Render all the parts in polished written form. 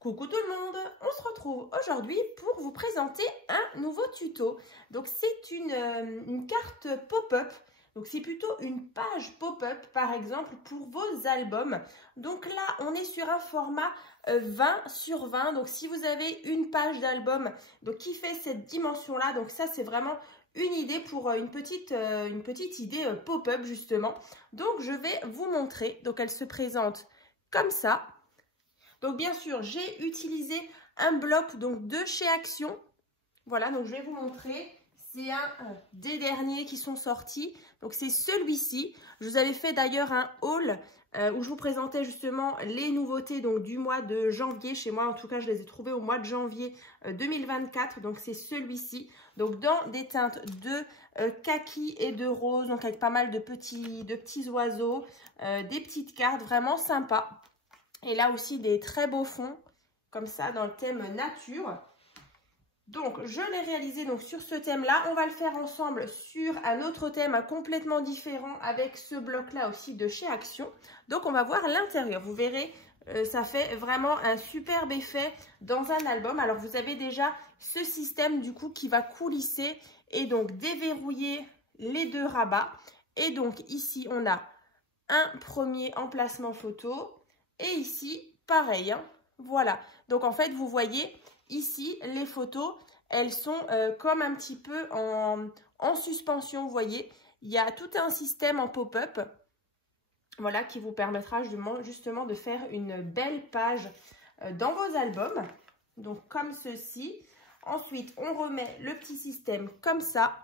Coucou tout le monde, on se retrouve aujourd'hui pour vous présenter un nouveau tuto. Donc c'est une carte pop-up, donc c'est plutôt une page pop-up par exemple pour vos albums. Donc là on est sur un format 20 sur 20, donc si vous avez une page d'album qui fait cette dimension là, donc ça c'est vraiment une idée pour une petite idée pop-up justement. Donc je vais vous montrer, donc elle se présente comme ça. Donc bien sûr, j'ai utilisé un bloc de chez Action. Voilà, donc je vais vous montrer. C'est un des derniers qui sont sortis. Donc c'est celui-ci. Je vous avais fait d'ailleurs un haul où je vous présentais justement les nouveautés du mois de janvier. Chez moi, en tout cas, je les ai trouvées au mois de janvier 2024. Donc c'est celui-ci. Donc dans des teintes de kaki et de rose. Donc avec pas mal de petits oiseaux, des petites cartes vraiment sympas. Et là aussi des très beaux fonds, comme ça, dans le thème nature. Donc, je l'ai réalisé sur ce thème-là. On va le faire ensemble sur un autre thème complètement différent avec ce bloc-là aussi de chez Action. Donc, on va voir l'intérieur. Vous verrez, ça fait vraiment un superbe effet dans un album. Alors, vous avez déjà ce système du coup qui va coulisser et donc déverrouiller les deux rabats. Et donc, ici, on a un premier emplacement photo. Et ici, pareil, hein, voilà. Donc, en fait, vous voyez, ici, les photos, elles sont comme un petit peu en suspension, vous voyez. Il y a tout un système en pop-up, voilà, qui vous permettra justement de faire une belle page dans vos albums. Donc, comme ceci. Ensuite, on remet le petit système comme ça.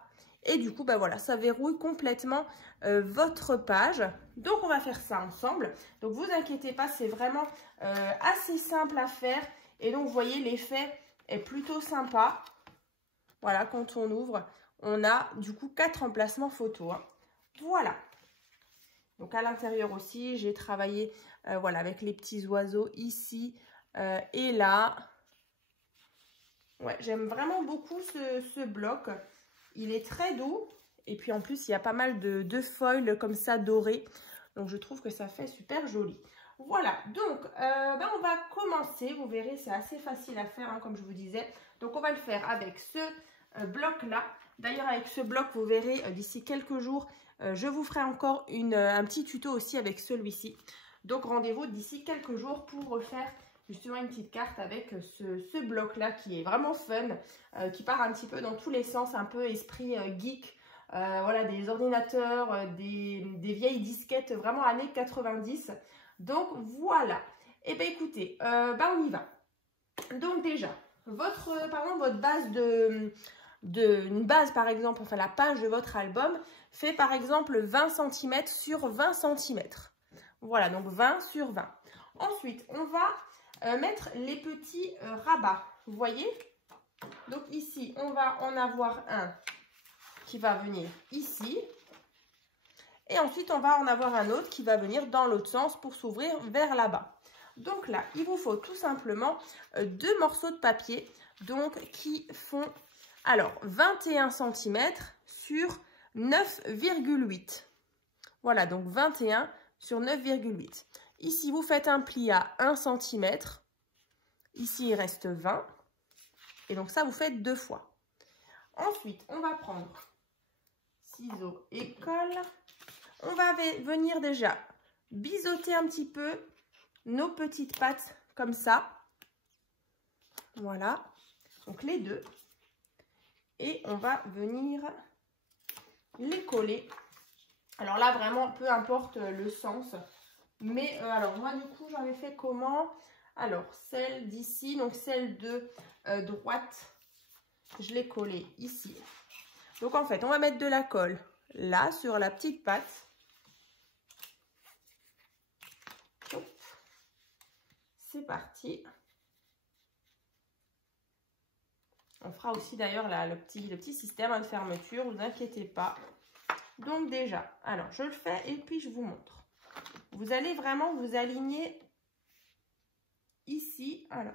Et du coup, voilà, ça verrouille complètement votre page. Donc, on va faire ça ensemble. Donc, vous inquiétez pas, c'est vraiment assez simple à faire. Et donc, vous voyez, l'effet est plutôt sympa. Voilà, quand on ouvre, on a du coup 4 emplacements photos. Hein. Voilà. Donc, à l'intérieur aussi, j'ai travaillé voilà, avec les petits oiseaux ici et là. Ouais, j'aime vraiment beaucoup ce bloc. Il est très doux. Et puis en plus, il y a pas mal de foil comme ça doré. Donc je trouve que ça fait super joli. Voilà, donc on va commencer. Vous verrez, c'est assez facile à faire, hein, comme je vous disais. Donc on va le faire avec ce bloc-là. D'ailleurs, avec ce bloc, vous verrez, d'ici quelques jours, je vous ferai encore un petit tuto aussi avec celui-ci. Donc rendez-vous d'ici quelques jours pour refaire justement une petite carte avec ce bloc-là qui est vraiment fun, qui part un petit peu dans tous les sens, un peu esprit geek. Voilà, des ordinateurs, des vieilles disquettes vraiment années 90. Donc voilà. Et bien écoutez, on y va. Donc déjà, votre base une base par exemple, enfin la page de votre album fait par exemple 20 cm sur 20 cm. Voilà, donc 20 sur 20. Ensuite, on va mettre les petits rabats. Vous voyez? Donc ici, on va en avoir un qui va venir ici. Et ensuite, on va en avoir un autre qui va venir dans l'autre sens pour s'ouvrir vers là-bas. Donc là, il vous faut tout simplement 2 morceaux de papier qui font alors 21 cm sur 9,8. Voilà, donc 21 sur 9,8. Ici, vous faites un pli à 1 cm. Ici, il reste 20. Et donc ça, vous faites 2 fois. Ensuite, on va prendre ciseaux et colle. On va venir déjà biseauter un petit peu nos petites pattes comme ça. Voilà. Donc les deux. Et on va venir les coller. Alors là, vraiment, peu importe le sens. Mais alors moi, du coup, j'avais fait comment? Alors, celle d'ici, donc celle de droite, je l'ai collée ici. Donc en fait, on va mettre de la colle là sur la petite patte. C'est parti. On fera aussi d'ailleurs le petit système de fermeture, ne vous inquiétez pas. Donc déjà, alors je le fais et puis je vous montre. Vous allez vraiment vous aligner ici. Alors,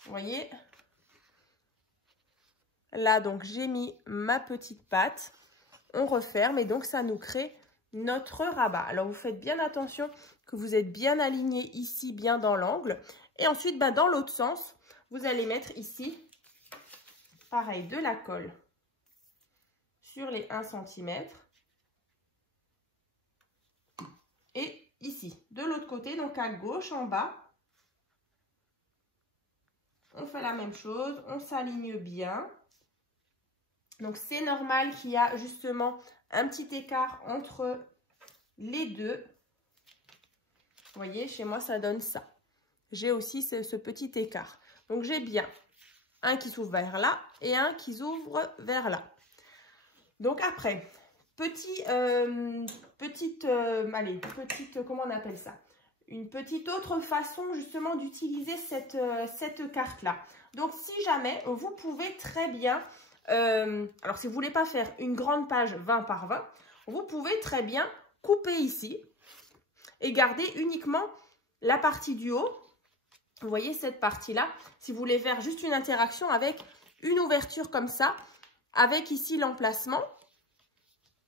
vous voyez, là donc j'ai mis ma petite patte. On referme et donc ça nous crée notre rabat. Alors vous faites bien attention que vous êtes bien aligné ici, bien dans l'angle. Et ensuite, dans l'autre sens, vous allez mettre ici, pareil, de la colle sur les 1 cm. Et ici, de l'autre côté, donc à gauche, en bas, on fait la même chose, on s'aligne bien. Donc, c'est normal qu'il y a justement un petit écart entre les deux. Vous voyez, chez moi, ça donne ça. J'ai aussi ce petit écart. Donc, j'ai bien un qui s'ouvre vers là et un qui s'ouvre vers là. Donc, après, comment on appelle ça? Une petite autre façon justement d'utiliser cette carte-là. Donc, si jamais, vous pouvez très bien, alors si vous ne voulez pas faire une grande page 20 par 20, vous pouvez très bien couper ici et garder uniquement la partie du haut. Vous voyez cette partie-là, si vous voulez faire juste une interaction avec une ouverture comme ça, avec ici l'emplacement.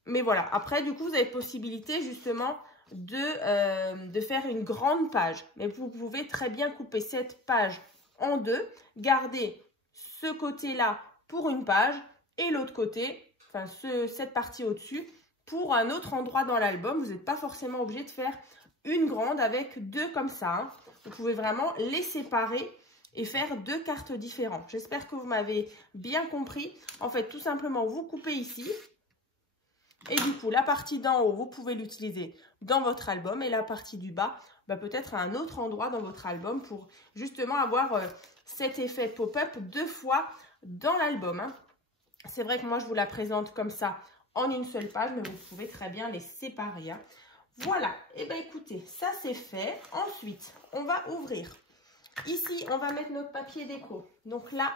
Mais voilà, après du coup, vous avez possibilité justement de faire une grande page. Mais vous pouvez très bien couper cette page en deux, garder ce côté-là pour une page et l'autre côté, enfin cette partie au-dessus, pour un autre endroit dans l'album. Vous n'êtes pas forcément obligé de faire une grande avec deux comme ça. Hein. Vous pouvez vraiment les séparer et faire deux cartes différentes. J'espère que vous m'avez bien compris. En fait, tout simplement, vous coupez ici. Et du coup, la partie d'en haut, vous pouvez l'utiliser dans votre album. Et la partie du bas, peut-être à un autre endroit dans votre album pour justement avoir cet effet pop-up 2 fois dans l'album. Hein. C'est vrai que moi, je vous la présente comme ça en une seule page, mais vous pouvez très bien les séparer. Hein. Voilà, et bien écoutez, ça c'est fait. Ensuite, on va ouvrir. Ici, on va mettre notre papier déco. Donc là,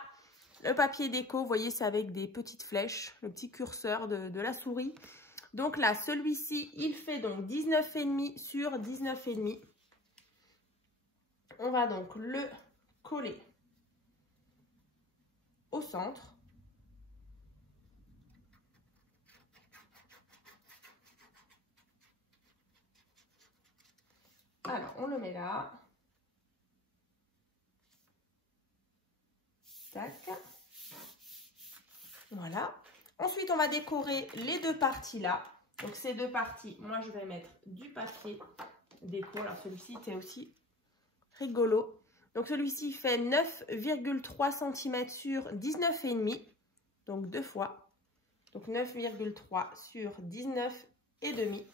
le papier déco, vous voyez, c'est avec des petites flèches, le petit curseur de la souris. Donc là, celui-ci, il fait donc 19,5 sur 19,5. On va donc le coller au centre. Alors, on le met là. Tac. Voilà. Ensuite, on va décorer les deux parties là. Donc, ces deux parties, moi, je vais mettre du papier déco. Alors, celui-ci était aussi rigolo. Donc, celui-ci fait 9,3 cm sur 19,5. Donc, 2 fois. Donc, 9,3 sur 19,5.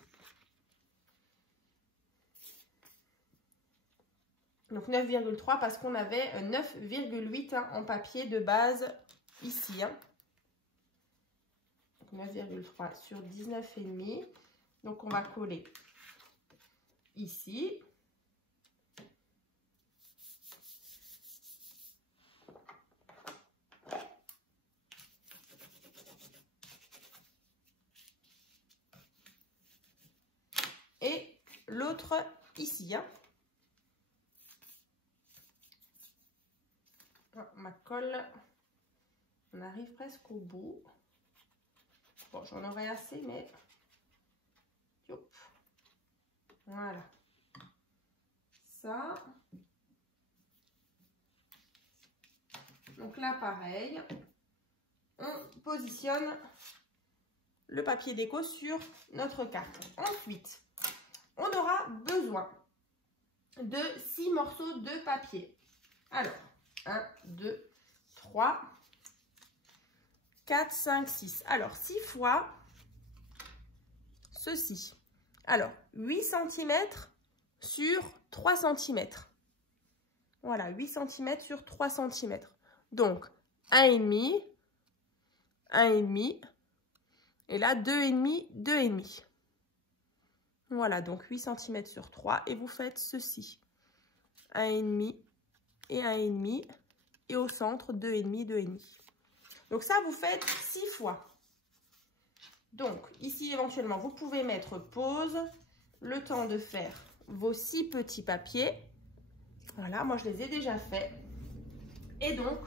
Donc 9,3 parce qu'on avait 9,8 hein, en papier de base ici. Hein. 9,3 sur 19,5. Donc on va coller ici. Et l'autre ici. Hein. Ma colle, on arrive presque au bout. Bon, j'en aurai assez, mais Youp. Voilà. Ça. Donc là, pareil, on positionne le papier déco sur notre carte. Ensuite, on aura besoin de 6 morceaux de papier. Alors, 1, 2, 3, 4, 5, 6. Alors, 6 fois ceci. Alors, 8 cm sur 3 cm. Voilà, 8 cm sur 3 cm. Donc, 1,5, 1,5. Et là, 2,5, 2,5. Voilà, donc 8 cm sur 3. Et vous faites ceci. 1,5 et 1,5. Et au centre, 2,5, 2,5. Donc ça, vous faites 6 fois. Donc, ici, éventuellement, vous pouvez mettre pause. Le temps de faire vos 6 petits papiers. Voilà, moi, je les ai déjà faits. Et donc,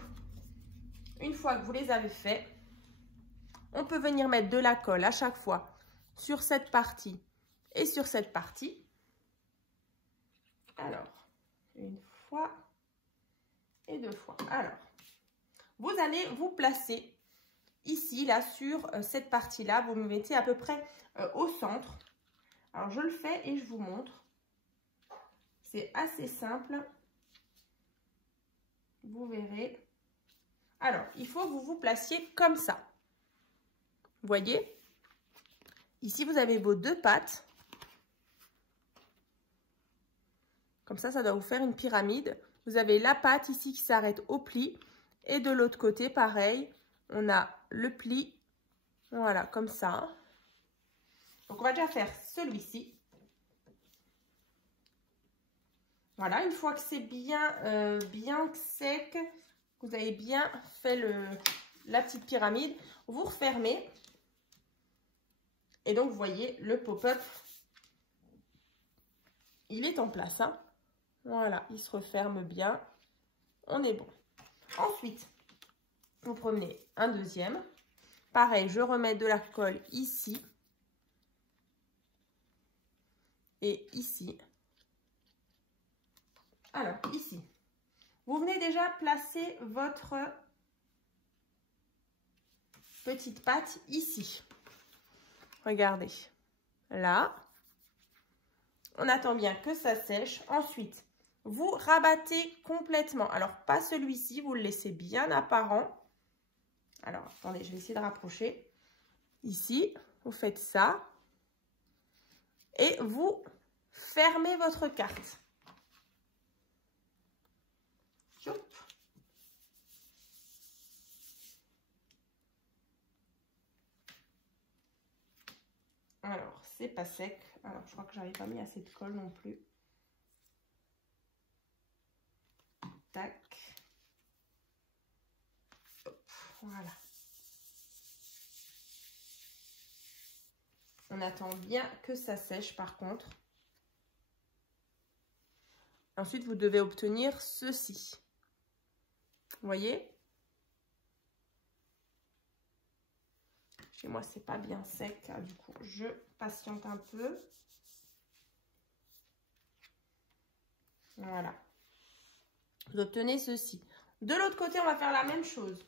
une fois que vous les avez faits, on peut venir mettre de la colle à chaque fois sur cette partie et sur cette partie. Alors, une fois et deux fois. Alors, vous allez vous placer ici, là, sur cette partie-là. Vous me mettez à peu près au centre. Alors, je le fais et je vous montre. C'est assez simple. Vous verrez. Alors, il faut que vous vous placiez comme ça. Vous voyez? Ici, vous avez vos deux pattes. Comme ça doit vous faire une pyramide. Vous avez la patte ici qui s'arrête au pli. Et de l'autre côté, pareil, on a le pli. Voilà, comme ça. Donc, on va déjà faire celui-ci. Voilà, une fois que c'est bien, bien sec, vous avez bien fait la petite pyramide, vous refermez. Et donc, vous voyez, le pop-up, il est en place. Hein. Voilà, il se referme bien. On est bon. Ensuite, vous prenez un deuxième. Pareil, je remets de la colle ici. Et ici. Alors, ici. Vous venez déjà placer votre petite patte ici. Regardez. Là. On attend bien que ça sèche. Ensuite, vous rabattez complètement. Alors, pas celui-ci, vous le laissez bien apparent. Alors, attendez, je vais essayer de rapprocher. Ici, vous faites ça. Et vous fermez votre carte. Choup. Alors, c'est pas sec. Alors, je crois que j'avais pas mis assez de colle non plus. Tac. Hop, voilà. On attend bien que ça sèche par contre. Ensuite, vous devez obtenir ceci. Vous voyez? Chez moi, c'est pas bien sec. Du coup, je patiente un peu. Voilà. Vous obtenez ceci. De l'autre côté, on va faire la même chose.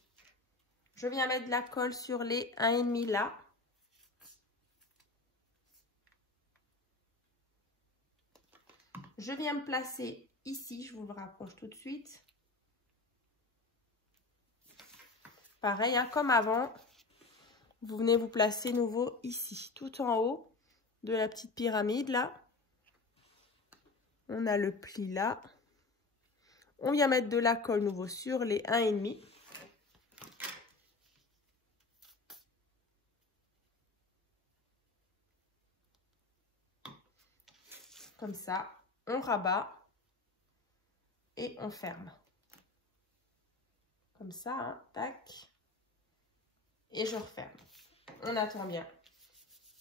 Je viens mettre de la colle sur les 1,5 là. Je viens me placer ici. Je vous le rapproche tout de suite. Pareil, hein, comme avant. Vous venez vous placer nouveau ici, tout en haut de la petite pyramide là. On a le pli là. On vient mettre de la colle nouveau sur les 1,5. Comme ça, on rabat et on ferme. Comme ça, hein, tac. Et je referme. On attend bien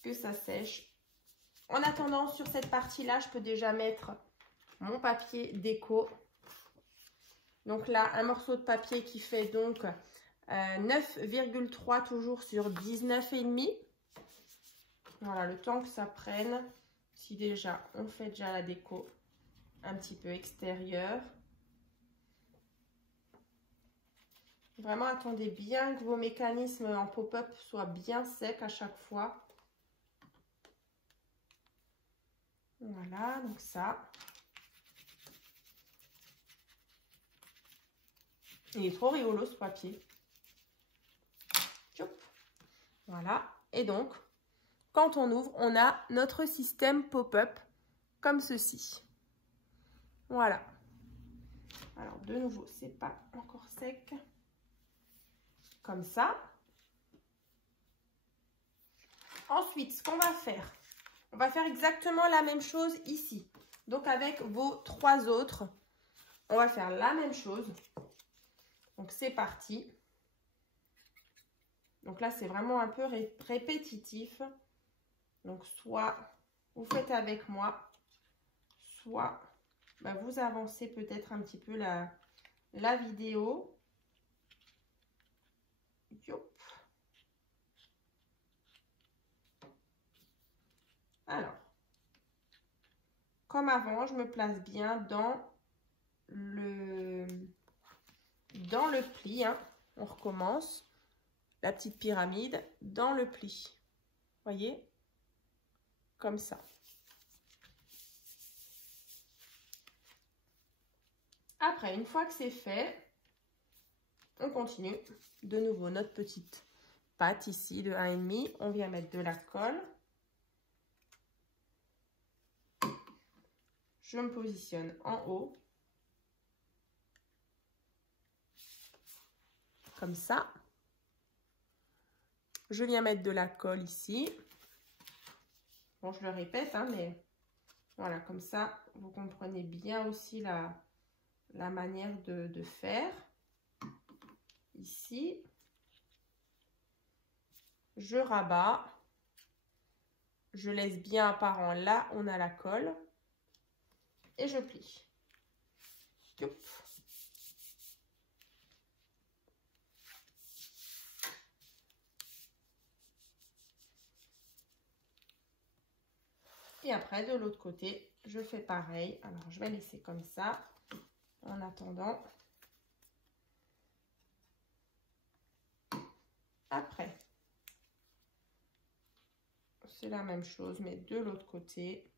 que ça sèche. En attendant, sur cette partie-là, je peux déjà mettre mon papier déco. Donc là, un morceau de papier qui fait donc 9,3 toujours sur 19,5. Voilà, le temps que ça prenne. Si déjà, on fait déjà la déco un petit peu extérieure. Vraiment, attendez bien que vos mécanismes en pop-up soient bien secs à chaque fois. Voilà, donc ça. Il est trop rigolo ce papier. Voilà. Et donc, quand on ouvre, on a notre système pop-up comme ceci. Voilà. Alors, de nouveau, c'est pas encore sec. Comme ça. Ensuite, ce qu'on va faire, on va faire exactement la même chose ici. Donc, avec vos trois autres, on va faire la même chose. Donc, c'est parti. Donc là, c'est vraiment un peu répétitif. Donc, soit vous faites avec moi, soit vous avancez peut-être un petit peu la vidéo. Yop. Alors, comme avant, je me place bien dans le pli. Hein. On recommence. La petite pyramide dans le pli. Voyez? Comme ça. Après, une fois que c'est fait, on continue. De nouveau, notre petite pâte ici de 1,5. On vient mettre de la colle. Je me positionne en haut. Comme ça. Je viens mettre de la colle ici. Bon, je le répète, hein, mais voilà, comme ça, vous comprenez bien aussi la manière de faire. Ici, je rabats. Je laisse bien apparent là, on a la colle. Et je plie. Youp. Et après, de l'autre côté, je fais pareil. Alors, je vais laisser comme ça. En attendant. Après, c'est la même chose, mais de l'autre côté,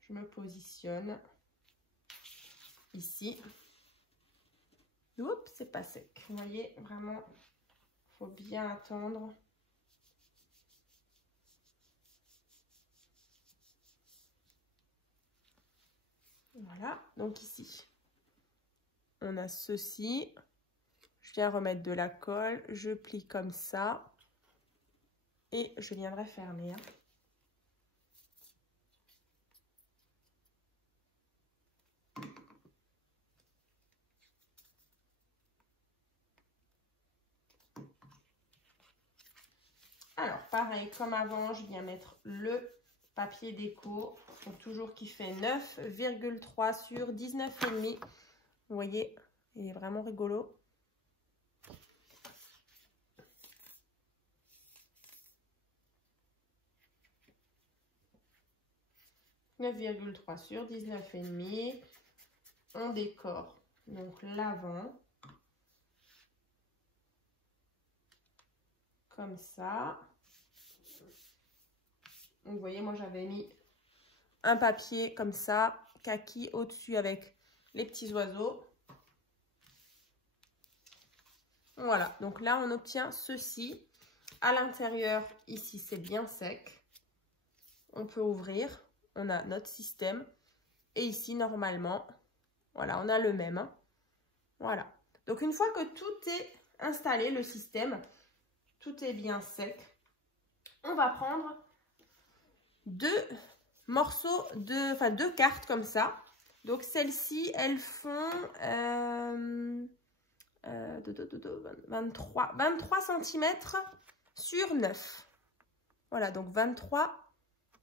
je me positionne ici. Oups, c'est pas sec. Vous voyez, vraiment, il faut bien attendre. Voilà, donc ici, on a ceci. Je viens remettre de la colle, je plie comme ça et je viendrai fermer. Hein. Alors, pareil, comme avant, je viens mettre le papier déco, donc toujours qui fait 9,3 sur 19,5. Vous voyez, il est vraiment rigolo. « 9,3 sur 19,5. On décore donc l'avant. Comme ça. Vous voyez, moi j'avais mis un papier comme ça, kaki au-dessus avec les petits oiseaux. Voilà, donc là on obtient ceci. À l'intérieur, ici c'est bien sec. On peut ouvrir, on a notre système. Et ici normalement, voilà, on a le même. Hein. Voilà, donc une fois que tout est installé, le système, tout est bien sec, on va prendre deux morceaux, deux cartes comme ça. Donc celles-ci, elles font 23 cm sur 9. Voilà, donc 23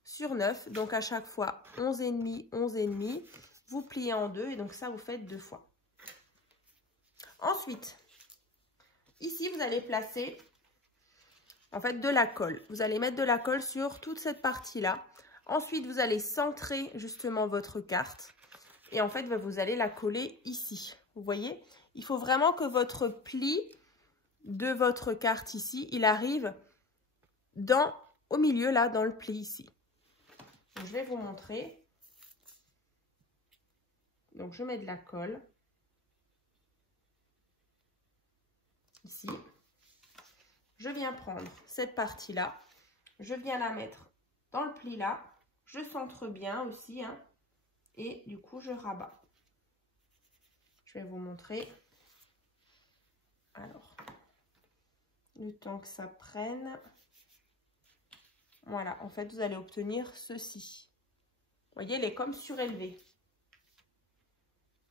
sur 9. Donc à chaque fois 11,5, 11,5. Vous pliez en deux et donc ça, vous faites 2 fois. Ensuite, ici, vous allez placer en fait de la colle. Vous allez mettre de la colle sur toute cette partie-là. Ensuite, vous allez centrer justement votre carte. Et en fait, vous allez la coller ici. Vous voyez? Il faut vraiment que votre pli de votre carte ici, il arrive au milieu, là, dans le pli ici. Donc, je vais vous montrer. Donc, je mets de la colle. Ici. Je viens prendre cette partie-là. Je viens la mettre dans le pli là. Je centre bien aussi. Hein, et du coup, je rabats. Je vais vous montrer. Alors, le temps que ça prenne. Voilà, en fait, vous allez obtenir ceci. Vous voyez, elle est comme surélevée.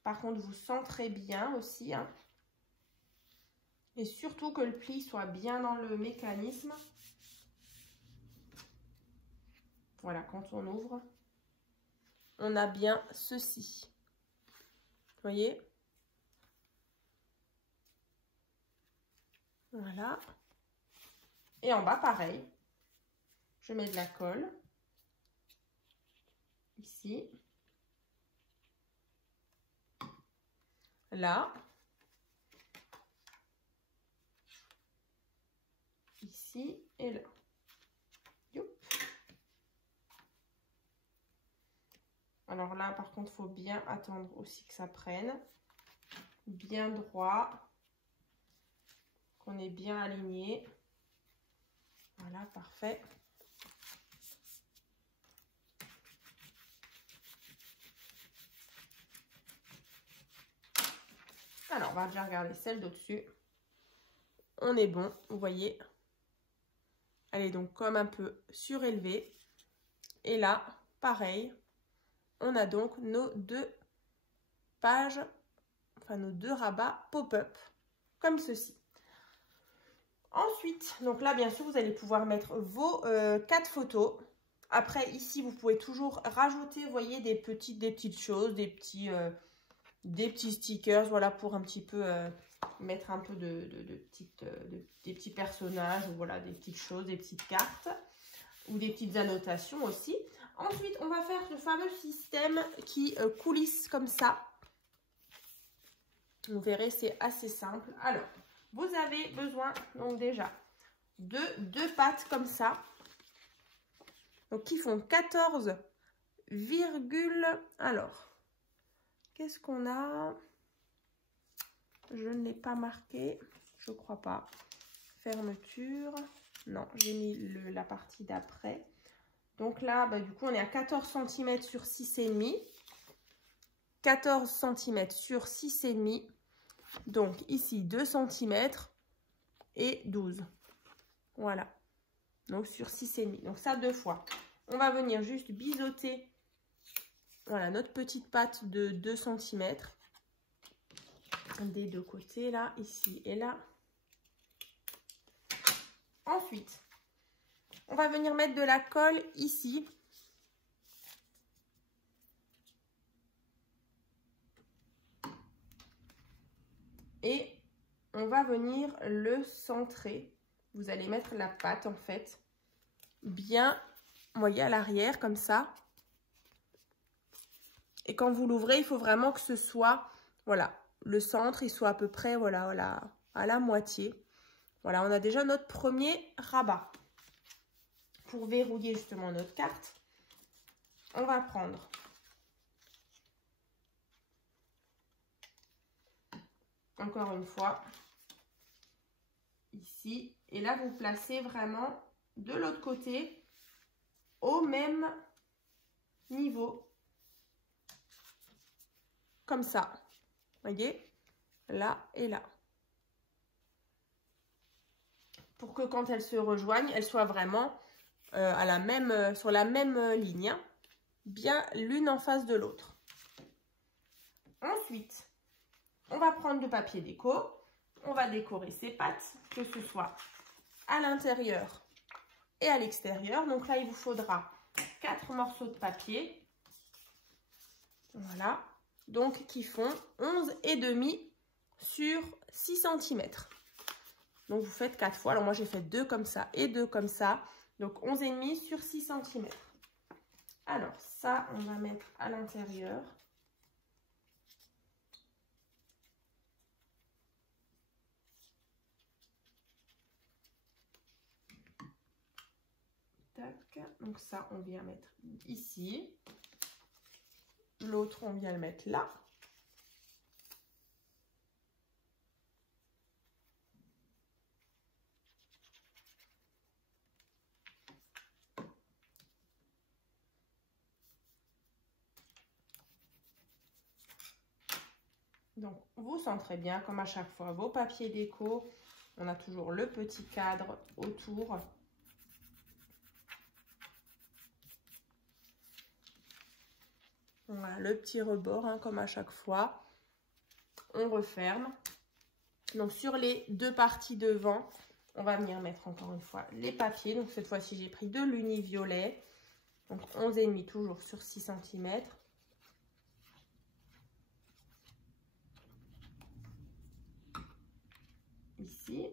Par contre, vous centrez bien aussi. Hein, et surtout que le pli soit bien dans le mécanisme. Voilà, quand on ouvre, on a bien ceci. Vous voyez? Voilà. Et en bas, pareil. Je mets de la colle. Ici. là. Ici et là. Youp. Alors là, par contre, il faut bien attendre aussi que ça prenne. Bien droit. Qu'on est bien aligné. Voilà, parfait. Alors, on va déjà regarder celle d'au-dessus. On est bon, vous voyez. Elle est donc comme un peu surélevée. Et là, pareil, on a donc nos deux pages, enfin nos deux rabats pop-up, comme ceci. Ensuite, donc là, bien sûr, vous allez pouvoir mettre vos 4 photos. Après, ici, vous pouvez toujours rajouter, vous voyez, des petites choses, des petits stickers, voilà, pour un petit peu mettre un peu des petits personnages, voilà, des petites choses, des petites cartes ou des petites annotations aussi. Ensuite, on va faire le fameux système qui coulisse comme ça. Vous verrez, c'est assez simple. Alors, vous avez besoin, donc déjà, de 2 pattes comme ça. Donc, qui font 14, alors, qu'est-ce qu'on a? Je ne l'ai pas marqué, je crois pas. Fermeture, non, j'ai mis la partie d'après. Donc là, bah, du coup, on est à 14 cm sur 6,5. 14 cm sur 6,5. Donc ici, 2 cm et 12. Voilà. Donc sur 6,5. Donc ça 2 fois. On va venir juste biseauter, voilà, notre petite patte de 2 cm. Des deux côtés, là, ici et là. Ensuite, on va venir mettre de la colle ici. Et on va venir le centrer. Vous allez mettre la pâte, en fait, bien, vous voyez, à l'arrière, comme ça. Et quand vous l'ouvrez, il faut vraiment que ce soit, voilà, le centre, il soit à peu près, voilà, à la moitié. Voilà, on a déjà notre premier rabat. Pour verrouiller justement notre carte, on va prendre encore une fois ici. Et là, vous placez vraiment de l'autre côté au même niveau. Comme ça. Vous voyez? Là et là. Pour que quand elles se rejoignent, elles soient vraiment sur la même ligne. Bien l'une en face de l'autre. Ensuite, on va prendre du papier déco. On va décorer ces pattes, que ce soit à l'intérieur et à l'extérieur. Donc là, il vous faudra 4 morceaux de papier. Voilà. Donc, qui font 11,5 sur 6 cm. Donc, vous faites 4 fois. Alors, moi, j'ai fait 2 comme ça et 2 comme ça. Donc, 11,5 sur 6 cm. Alors, ça, on va mettre à l'intérieur. Tac. Donc, ça, on vient mettre ici. L'autre, on vient le mettre là. Donc, vous centrez bien, comme à chaque fois, vos papiers déco. On a toujours le petit cadre autour. Voilà, le petit rebord, hein, comme à chaque fois. On referme. Donc, sur les 2 parties devant, on va venir mettre encore une fois les papiers. Donc, cette fois-ci, j'ai pris de l'uni-violet. Donc, 11,5 toujours sur 6 cm. Ici.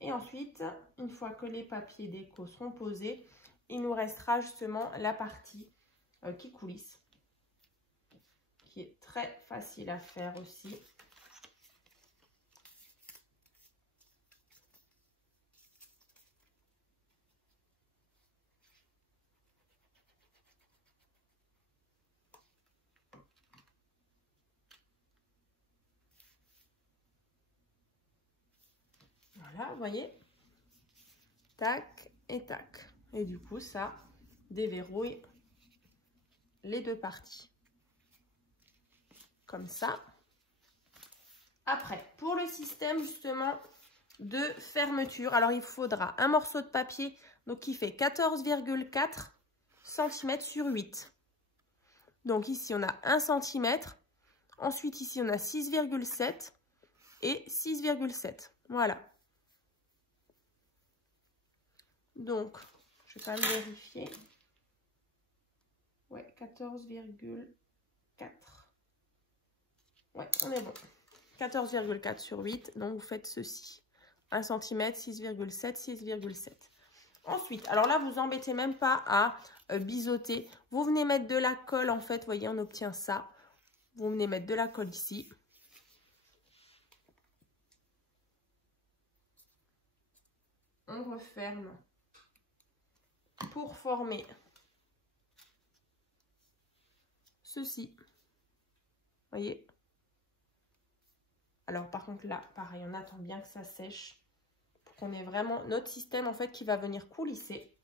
Et ensuite, une fois que les papiers déco seront posés, il nous restera justement la partie qui coulisse, qui est très facile à faire aussi. Voilà, vous voyez, tac et tac. Et du coup, ça déverrouille les deux parties. Comme ça. Après, pour le système justement de fermeture, alors il faudra un morceau de papier donc qui fait 14,4 cm sur 8. Donc ici, on a 1 cm. Ensuite, ici, on a 6,7 et 6,7. Voilà. Donc, je vais quand même vérifier. Ouais, 14,4. Ouais, on est bon. 14,4 sur 8. Donc, vous faites ceci. 1 cm, 6,7, 6,7. Ensuite, alors là, vous embêtez même pas à biseauter. Vous venez mettre de la colle, en fait. Vous voyez, on obtient ça. Vous venez mettre de la colle ici. On referme pour former ceci. Vous voyez? Alors, par contre, là, pareil, on attend bien que ça sèche pour qu'on ait vraiment notre système, en fait, qui va venir coulisser.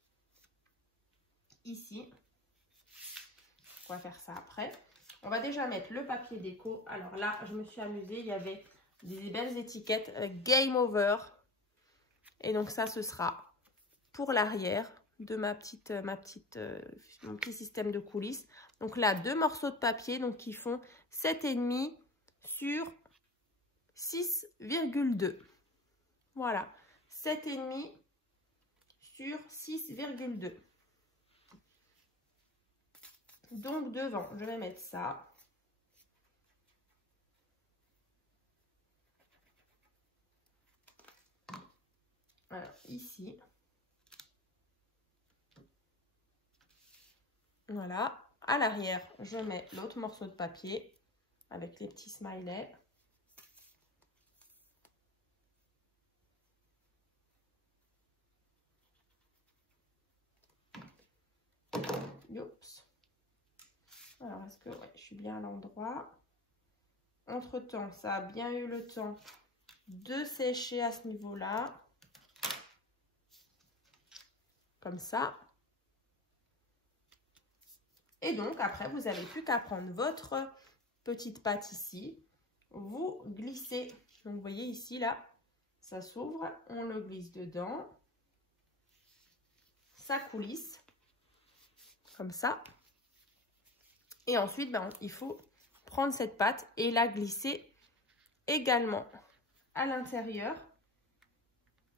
Ici. On va faire ça après. On va déjà mettre le papier déco. Alors là, je me suis amusée. Il y avait des belles étiquettes Game Over. Et donc ça, ce sera pour l'arrière de mon petit système de coulisses. Donc là, 2 morceaux de papier donc qui font 7,5 sur 6,2. Voilà, 7,5 sur 6,2. Donc devant, je vais mettre ça. Alors ici. Voilà. À l'arrière, je mets l'autre morceau de papier avec les petits smileys. Oups. Alors, est-ce que ouais, je suis bien à l'endroit? Entre-temps, ça a bien eu le temps de sécher à ce niveau-là. Comme ça. Et donc, après, vous n'avez plus qu'à prendre votre petite pâte ici. Vous glissez. Donc, vous voyez ici, là, ça s'ouvre. On le glisse dedans. Ça coulisse. Comme ça. Et ensuite, ben, il faut prendre cette pâte et la glisser également à l'intérieur.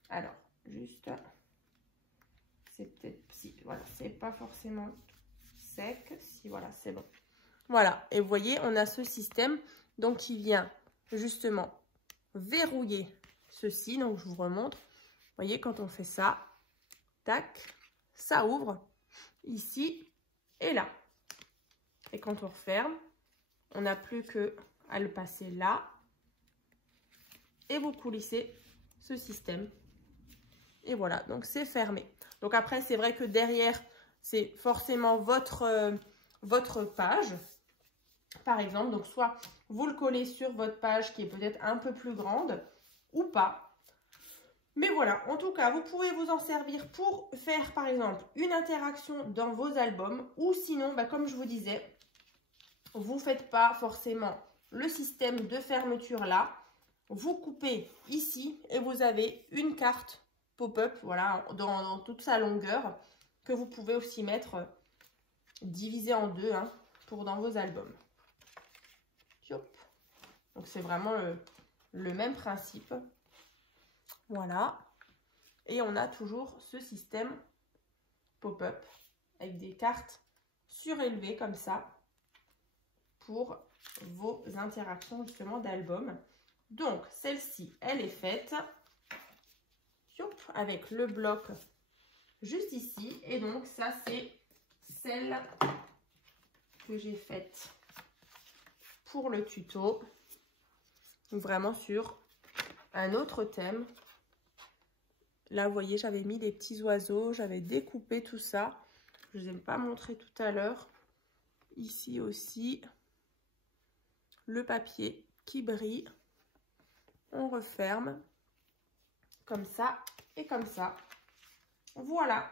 Alors, juste, c'est peut-être, si, voilà, c'est pas forcément sec. Si, voilà, c'est bon. Voilà, et vous voyez, on a ce système donc qui vient justement verrouiller ceci. Donc, je vous remontre. Vous voyez, quand on fait ça, tac, ça ouvre ici et là. Et quand on referme, on n'a plus qu'à le passer là. Et vous coulissez ce système. Et voilà, donc c'est fermé. Donc après, c'est vrai que derrière, c'est forcément votre page. Par exemple, donc soit vous le collez sur votre page qui est peut-être un peu plus grande ou pas. Mais voilà, en tout cas, vous pouvez vous en servir pour faire, par exemple, une interaction dans vos albums. Ou sinon, bah, comme je vous disais, vous ne faites pas forcément le système de fermeture là. Vous coupez ici et vous avez une carte pop-up, voilà, dans toute sa longueur, que vous pouvez aussi mettre divisée en deux hein, pour dans vos albums. Donc, c'est vraiment le même principe. Voilà. Et on a toujours ce système pop-up avec des cartes surélevées comme ça pour vos interactions justement d'album. Donc, celle-ci, elle est faite avec le bloc juste ici. Et donc, ça, c'est celle que j'ai faite pour le tuto. Vraiment sur un autre thème. Là, vous voyez, j'avais mis des petits oiseaux, j'avais découpé tout ça. Je ne vous ai pas montré tout à l'heure. Ici aussi, le papier qui brille. On referme comme ça et comme ça. Voilà.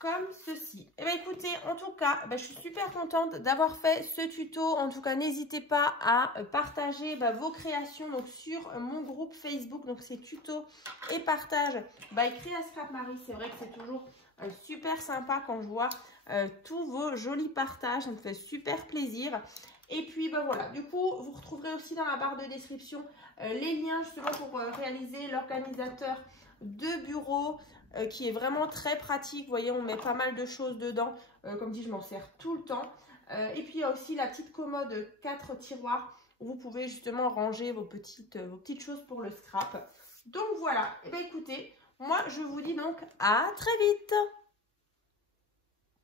Comme ceci. Et bien écoutez, en tout cas, je suis super contente d'avoir fait ce tuto. En tout cas, n'hésitez pas à partager vos créations donc, sur mon groupe Facebook. Donc c'est tuto et partage by Créa Scrap Marie. C'est vrai que c'est toujours super sympa quand je vois tous vos jolis partages. Ça me fait super plaisir. Et puis voilà, du coup, vous retrouverez aussi dans la barre de description les liens justement pour réaliser l'organisateur de bureau. Qui est vraiment très pratique. Vous voyez, on met pas mal de choses dedans. Comme dit, je m'en sers tout le temps. Et puis, il y a aussi la petite commode 4 tiroirs où vous pouvez justement ranger vos petites choses pour le scrap. Donc, voilà. Et bien, écoutez, moi, je vous dis donc à très vite.